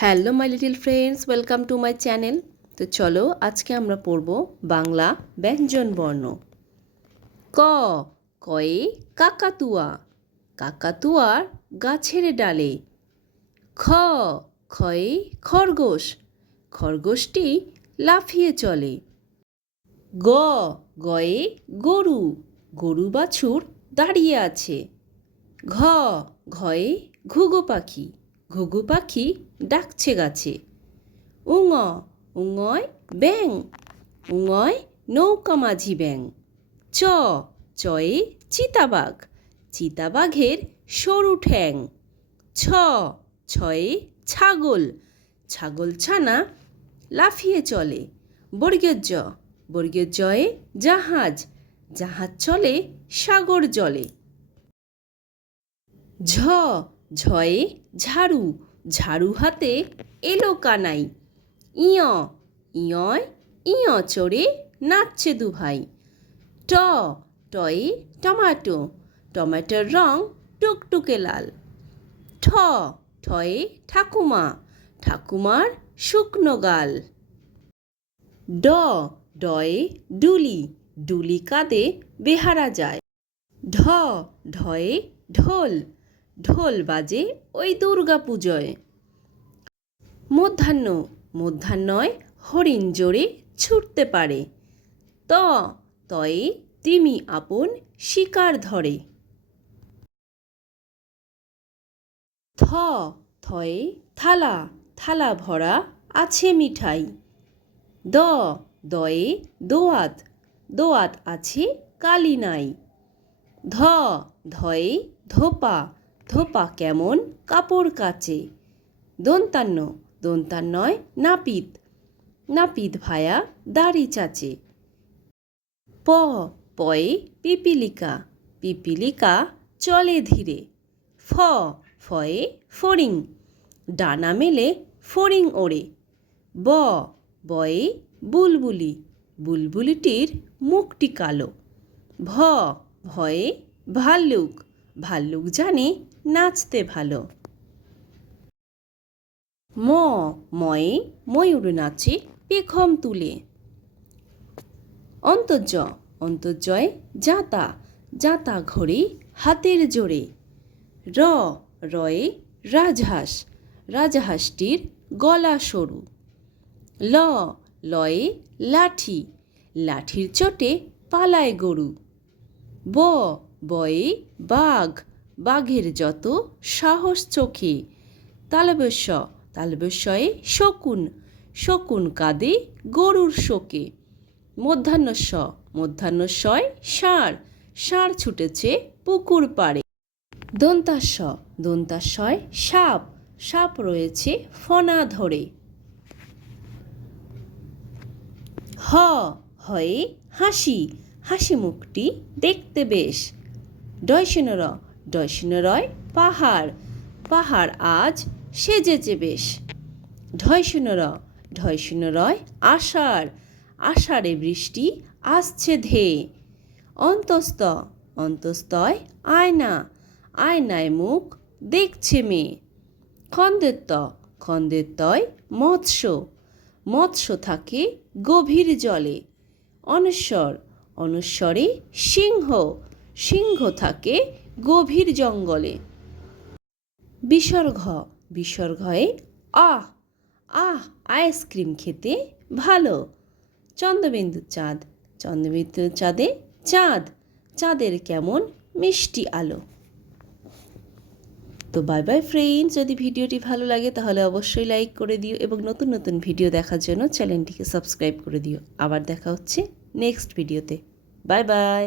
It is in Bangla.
Hello my little friends welcome to my channel তো চলো, আজকে আমরা পড়ব বাংলা ব্যঞ্জন বর্ণ। ক, কয়ে কাকাতুয়া। কাকাতুয়ার গাছের ডালে। খ খয়ে খরগোশ। খরগোশটি লাফিয়ে চলে। গ, গয়ে গরু। গরু বাছুর দাঁড়িয়ে আছে। ঘ, ঘয়ে ঘুঘু পাখি। ঘুঘু পাখি ডাকছে গাছে। উঙ, উঙয় ব্যাং উঙয় নৌকা মাঝি ব্যাং চ, চয়ে চিতাবাঘ, চিতাবাঘের সরু ঠ্যাং। ছ, ছয়ে ছাগল ছাগল ছানা লাফিয়ে চলে। বর্গের জ বর্গের জয়ে জাহাজ জাহাজ চলে সাগর জলে। ঝ ঝয়ে ঝাড়ু ঝাড়ু হাতে এলো কানাই। ইয়, ইয়য়, ইয় চড়ে নাচছে দুভাই। ট, টয়ে টমাটো, টমেটোর রং টুকটুকে লাল। ঠ, ঠয়ে ঠাকুমা, ঠাকুমার শুকনো গাল। ড, ডয়ে ডুলি ডুলি কাঁদে বেহারা যায়। ঢ, ঢয়ে ঢোল ঢোল বাজে ওই দুর্গা পুজোয়। মধ্যাহ্ন মধ্যাহ্নয় হরিণ জোরে ছুটতে পারে। ত, তয়ে তিমি আপন শিকার ধরে। থ, থয়ে থালা থালা ভরা আছে মিঠাই। দ, দয়ে দোয়াত দোয়াত আছে কালি নাই। ধ, ধয়ে ধোপা ধোপা কেমন? কাপড় কাচে। দন্তান্ন, দন্তান্নয়, নাপিত। নাপিত ভায়া, দাড়ি চাচে। প, পয়ে পিপিলিকা। পিপিলিকা চলে ধীরে। ফ, ফয়ে ফড়িং। ডানা মেলে ফড়িং ওড়ে। ব, বয়ে বুলবুলি। বুলবুলিটির মুখটি কালো। ভ, ভয়ে ভাল্লুক। ভাল্লুক জানে নাচতে ভালো। ম, ময়ে, ময়ূর নাচে, পেখম তুলে। অন্তর্য অন্তর্জয়, জাতা জাতা ঘড়ি হাতের জোরে। র, রয়ে, রাজহাঁস, রাজহাঁসটির গলা সরু। ল, লয়ে, লাঠি, লাঠির চোটে পালায় গরু। ব, বয়ে, বাঘ বাঘের যত সাহস চোখে তালবেশ্য তালবেশ্বয়ে শকুন শকুন কাঁদে গরুর শোকে। মধ্যাহ্নস্ব মধ্যাহ্নস্বয় ষাঁড় ষাঁড় ছুটেছে পুকুর পাড়ে। দন্তাস্ব দন্তাস্বয় সাপ সাপ রয়েছে ফনা ধরে। হ, হয়ে হাসি হাসি মুখটি দেখতে বেশ। ডয়সিনর ডয়সিনরয় পাহাড় পাহাড় আজ সেজেছে বেশ। ঢয়সিনর ঢয়সিনরয় আষাঢ়, আষাঢ়ে বৃষ্টি আসছে ধেয়ে অন্তস্ত অন্তস্তয় আয়না, আয়নায় মুখ দেখছে মেয়ে। খন্দেত্ত খন্দেত্তয় মৎস্য মৎস্য থাকে গভীর জলে। অনস্বর অনস্বরে সিংহ সিংহ থাকে গভীর জঙ্গলে। বিসর্গ, বিসর্গয়ে আহ আহ, আইসক্রিম খেতে ভালো। চন্দ্রবিন্দু চাঁদ চন্দ্রবিন্দু চাঁদে চাঁদ, চাঁদের কেমন মিষ্টি আলো। তো বাই বাই ফ্রেন্ডস যদি ভিডিওটি ভালো লাগে তাহলে অবশ্যই লাইক করে দিও এবং নতুন নতুন ভিডিও দেখার জন্য চ্যানেলটিকে সাবস্ক্রাইব করে দিও। আবার দেখা হচ্ছে নেক্সট ভিডিওতে বাই বাই